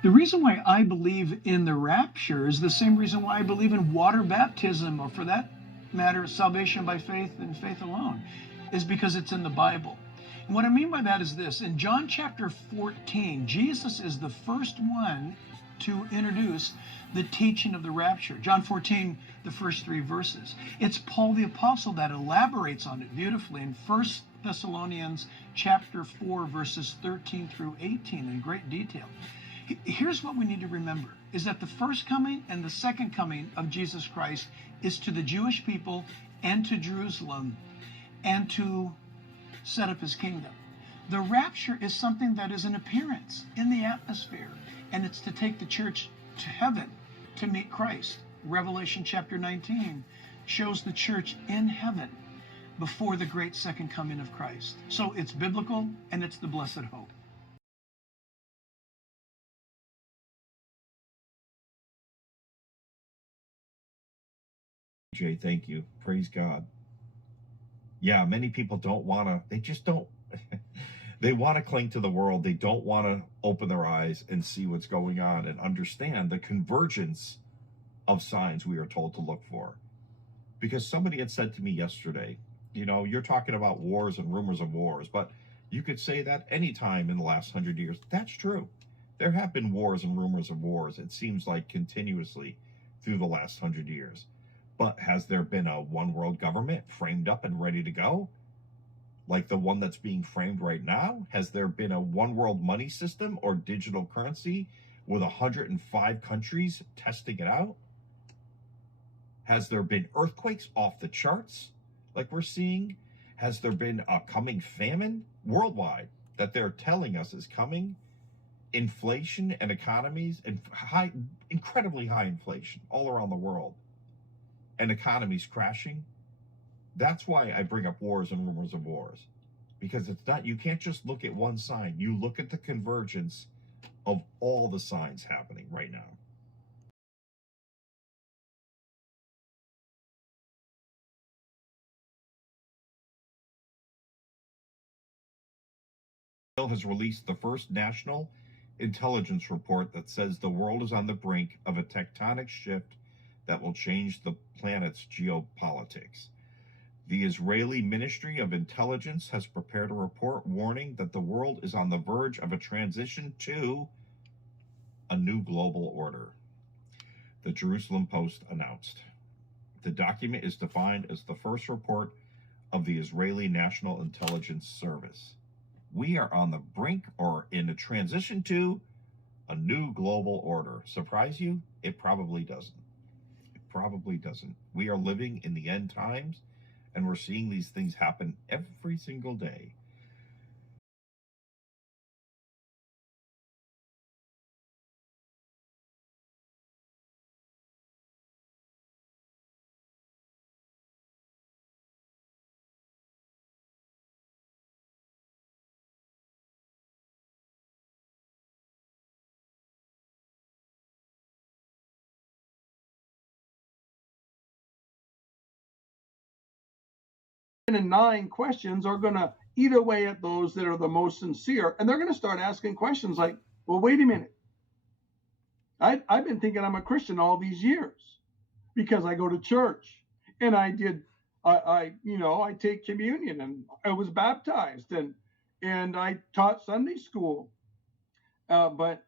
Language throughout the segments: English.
The reason why I believe in the rapture is the same reason why I believe in water baptism, or for that matter, salvation by faith and faith alone, is because it's in the Bible. And what I mean by that is this: in John chapter 14, Jesus is the first one to introduce the teaching of the rapture. John 14, the first 3 verses. It's Paul the Apostle that elaborates on it beautifully in 1 Thessalonians chapter 4, verses 13 through 18 in great detail. Here's what we need to remember, is that the first coming and the second coming of Jesus Christ is to the Jewish people and to Jerusalem and to set up his kingdom. The rapture is something that is an appearance in the atmosphere, and it's to take the church to heaven to meet Christ. Revelation chapter 19 shows the church in heaven before the great second coming of Christ. So it's biblical and it's the blessed hope. Jay, thank you. Praise God. Yeah, many people don't want to, they just don't, they want to cling to the world. They don't want to open their eyes and see what's going on and understand the convergence of signs we are told to look for. Because somebody had said to me yesterday, you know, you're talking about wars and rumors of wars, but you could say that any time in the last 100 years. That's true. There have been wars and rumors of wars, it seems like, continuously through the last 100 years. But has there been a one world government framed up and ready to go? Like the one that's being framed right now? Has there been a one world money system or digital currency with 105 countries testing it out? Has there been earthquakes off the charts like we're seeing? Has there been a coming famine worldwide that they're telling us is coming? Inflation and economies and incredibly high inflation all around the world, and economies crashing. That's why I bring up wars and rumors of wars, because it's not, you can't just look at one sign. You look at the convergence of all the signs happening right now. Israel has released the first national intelligence report that says the world is on the brink of a tectonic shift that will change the planet's geopolitics. The Israeli Ministry of Intelligence has prepared a report warning that the world is on the verge of a transition to a new global order. The Jerusalem Post announced. The document is defined as the first report of the Israeli National Intelligence Service. We are on the brink or in a transition to a new global order. Surprise you? It probably doesn't. It probably doesn't. We are living in the end times, and we're seeing these things happen every single day. And 9 questions are going to eat away at those that are the most sincere. And they're going to start asking questions like, well, wait a minute. I've been thinking I'm a Christian all these years because I go to church and I take communion and I was baptized and I taught Sunday school. But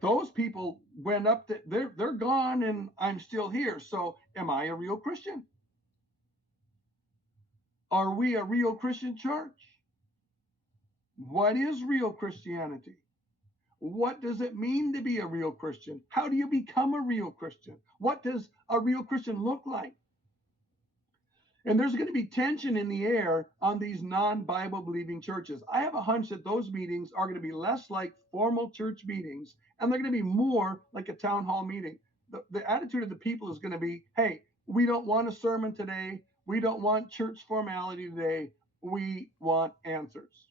those people went up, they're gone and I'm still here. So am I a real Christian? Are we a real Christian church? What is real Christianity? What does it mean to be a real Christian? How do you become a real Christian? What does a real Christian look like? And there's going to be tension in the air on these non-Bible believing churches. I have a hunch that those meetings are going to be less like formal church meetings, and they're going to be more like a town hall meeting. The attitude of the people is going to be, hey, we don't want a sermon today. We don't want church formality today. We want answers.